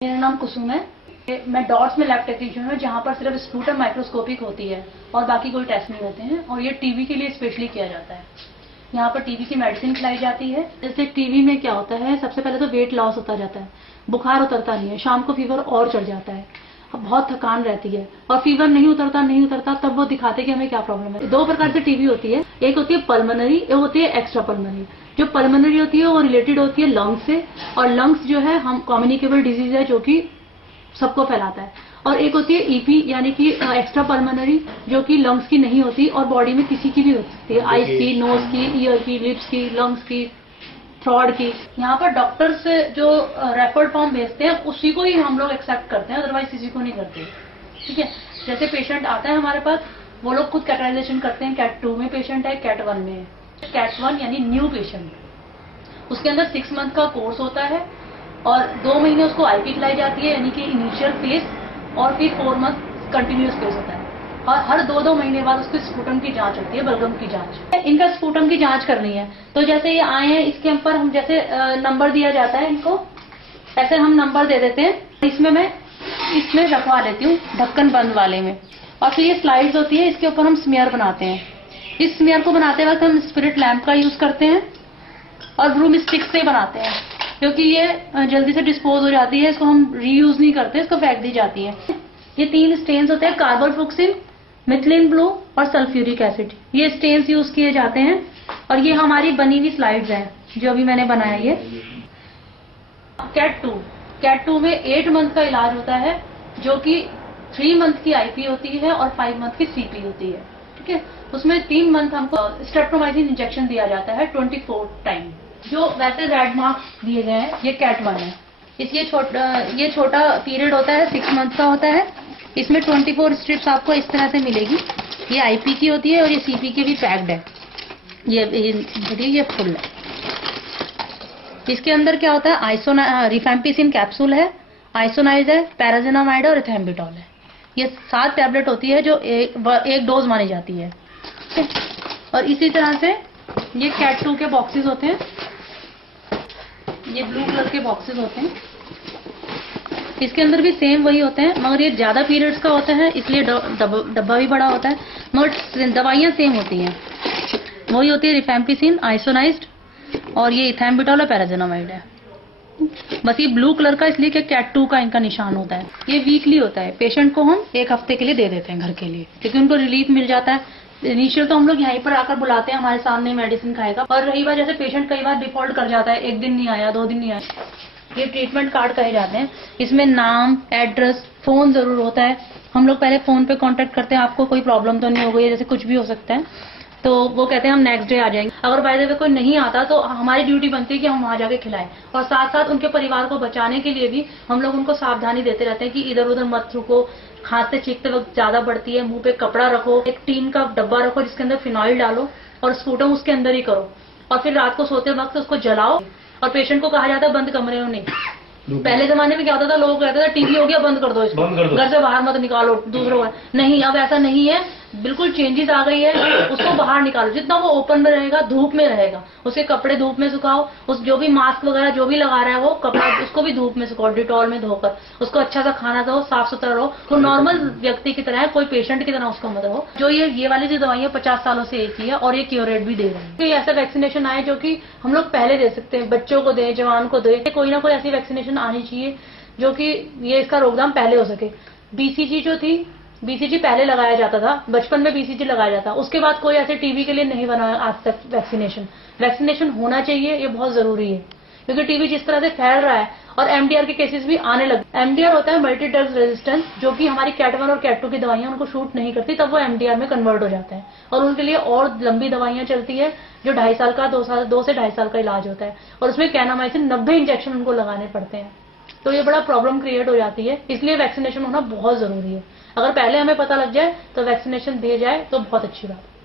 मेरा नाम कुसुम है। मैं डॉट्स में लैब टेक्नीशियन हूँ, जहाँ पर सिर्फ स्पूटम माइक्रोस्कोपिक होती है और बाकी कोई टेस्ट नहीं होते हैं। और ये टीबी के लिए स्पेशली किया जाता है। यहाँ पर टीबी की मेडिसिन खिलाई जाती है। जैसे टीबी में क्या होता है, सबसे पहले तो वेट लॉस होता जाता है, बुखार उतरता नहीं है, शाम को फीवर और चढ़ जाता है, बहुत थकान रहती है और फीवर नहीं उतरता तब वो दिखाते कि हमें क्या प्रॉब्लम है। दो प्रकार से टीबी होती है, एक होती है पल्मोनरी, एक होती है एक्स्ट्रा पल्मोनरी। जो पल्मोनरी होती है वो रिलेटेड होती है लंग्स से, और लंग्स जो है हम कम्युनिकेबल डिजीज है जो कि सबको फैलाता है। और एक होती है ईपी यानी कि एक्स्ट्रा पल्मोनरी, जो कि लंग्स की नहीं होती और बॉडी में किसी की भी हो सकती है, आईज की, नोज की, ईयर की, लिप्स की, लंग्स की, थ्रॉड की। यहाँ पर डॉक्टर्स जो रेफर्ड फॉर्म भेजते हैं उसी को ही हम लोग एक्सेप्ट करते हैं, अदरवाइज किसी को नहीं करते। ठीक है, जैसे पेशेंट आता है हमारे पास, वो लोग खुद कैटेगराइजेशन करते हैं, कैट 2 में पेशेंट है, कैट 1 में है। कैट 1 यानी न्यू पेशेंट, उसके अंदर 6 मंथ का कोर्स होता है और 2 महीने उसको आईपी खिलाई जाती है यानी कि इनिशियल फेज, और फिर 4 मंथ कंटिन्यूस फेज होता है। और हर 2-2 महीने बाद उसकी स्पूटम की जांच होती है, बलगम की जांच। इनका स्पूटम की जांच करनी है तो जैसे ये आए हैं, इसके ऊपर हम जैसे नंबर दिया जाता है, इनको ऐसे हम नंबर दे देते हैं। इसमें मैं इसमें रखवा लेती हूँ ढक्कन बंद वाले में, और फिर ये स्लाइड्स होती है, इसके ऊपर हम स्मीयर बनाते हैं। इस स्मीयर को बनाते वक्त हम स्पिरिट लैम्प का यूज करते हैं और ब्रूम स्टिक से बनाते हैं, क्योंकि ये जल्दी से डिस्पोज हो जाती है, इसको हम रीयूज नहीं करते, इसको फेंक दी जाती है। ये 3 स्टेन्स होते हैं, कार्बोफ्लुक्सिन, मिथिलीन ब्लू और सल्फ्यूरिक एसिड। ये स्टेन्स यूज किए जाते हैं और ये हमारी बनी हुई स्लाइड्स हैं जो अभी मैंने बनाया। ये कैट 2 में 8 मंथ का इलाज होता है, जो कि 3 मंथ की आईपी होती है और 5 मंथ की सीपी होती है। ठीक है, उसमें 3 मंथ हमको स्ट्रेप्टोमाइसिन इंजेक्शन दिया जाता है 24 टाइम। जो वैसे रेड मार्क्स दिए गए हैं, ये कैट 1 है। ये छोटा पीरियड होता है, 6 मंथ का होता है। इसमें 24 स्ट्रिप्स आपको इस तरह से मिलेगी। ये आईपी की होती है और ये सीपी की भी पैक्ड है। ये फुल है। इसके अंदर क्या होता है, रिफैम्पिसिन कैप्सूल है, आइसोनाइज है, पैराजिनामाइड और एथेम्बिटॉल है। ये 7 टैबलेट होती है जो एक डोज मानी जाती है। और इसी तरह से ये कैट 2 के बॉक्सेस होते हैं, ये ब्लू कलर के बॉक्सेस होते हैं। इसके अंदर भी सेम वही होते हैं, मगर ये ज्यादा पीरियड्स का होता है, इसलिए डब्बा भी बड़ा होता है, मगर दवाइयां सेम होती हैं। वही होती है रिफैम्पिसिन, आइसोनाइज्ड, और ये इथैम्बिटॉल और पैराजिनामाइड है। बस ये ब्लू कलर का इसलिए कि कैट 2 का इनका निशान होता है। ये वीकली होता है, पेशेंट को हम 1 हफ्ते के लिए दे देते हैं घर के लिए, क्योंकि उनको रिलीफ मिल जाता है। इनिशियल तो हम लोग यहीं पर आकर बुलाते हैं, हमारे सामने मेडिसिन खाएगा। और रही बात, जैसे पेशेंट कई बार डिफॉल्ट कर जाता है, 1 दिन नहीं आया, 2 दिन नहीं आया, ये ट्रीटमेंट कार्ड कहे जाते हैं। इसमें नाम, एड्रेस, फोन जरूर होता है। हम लोग पहले फोन पे कांटेक्ट करते हैं, आपको कोई प्रॉब्लम तो नहीं हो गई, जैसे कुछ भी हो सकता है, तो वो कहते हैं हम नेक्स्ट डे आ जाएंगे। अगर बाय द वे कोई नहीं आता तो हमारी ड्यूटी बनती है कि हम वहां जाके खिलाएं, और साथ साथ उनके परिवार को बचाने के लिए भी हम लोग उनको सावधानी देते रहते हैं कि इधर उधर मत थूको, खांसते छींकते वक्त ज्यादा बढ़ती है, मुंह पे कपड़ा रखो, एक टीन का डब्बा रखो जिसके अंदर फिनॉइल डालो और स्पूटम उसके अंदर ही करो, और फिर रात को सोते वक्त उसको जलाओ। और पेशेंट को कहा जाता है बंद कमरे में नहीं। पहले जमाने में क्या होता था, लोग कहते थे टीवी हो गया बंद कर दो, इसको घर से बाहर मत निकालो, दूसरों का नहीं। अब ऐसा नहीं है, बिल्कुल चेंजेस आ गई है। उसको बाहर निकालो, जितना वो ओपन में रहेगा, धूप में रहेगा, उसके कपड़े धूप में सुखाओ, उस जो भी मास्क वगैरह जो भी लगा रहा है वो कपड़ा, उसको भी धूप में सुखाओ, डिटॉल में धोकर। उसको अच्छा सा खाना दो, साफ सुथरा रहो, तो नॉर्मल व्यक्ति की तरह, कोई पेशेंट की तरह उसको मत रहो। जो ये वाली जो दवाइयां 50 सालों से एक ही है, और ये क्योर रेट भी दे रहे हैं। तो ऐसा वैक्सीनेशन आए जो कि हम लोग पहले दे सकते हैं, बच्चों को दे, जवान को दे, कोई ना कोई ऐसी वैक्सीनेशन आनी चाहिए जो कि ये इसका रोकथाम पहले हो सके। बीसीजी जो थी, बीसीजी पहले लगाया जाता था, बचपन में बीसीजी लगाया जाता, उसके बाद कोई ऐसे टीबी के लिए नहीं बना आज तक वैक्सीनेशन होना चाहिए, ये बहुत जरूरी है, क्योंकि टीबी जिस तरह से फैल रहा है और एमडीआर के केसेस भी आने लगे। एमडीआर होता है मल्टी ड्रग्स रेजिस्टेंस, जो कि हमारी कैट 1 और कैट 2 की दवाइयां उनको शूट नहीं करती, तब वो एमडीआर में कन्वर्ट हो जाता है और उनके लिए और लंबी दवाइयां चलती है, जो 2.5 साल का 2 से 2.5 साल का इलाज होता है, और उसमें कैनामाइसिन 90 इंजेक्शन उनको लगाने पड़ते हैं। तो ये बड़ा प्रॉब्लम क्रिएट हो जाती है, इसलिए वैक्सीनेशन होना बहुत जरूरी है। अगर पहले हमें पता लग जाए तो वैक्सीनेशन दिया जाए तो बहुत अच्छी बात है।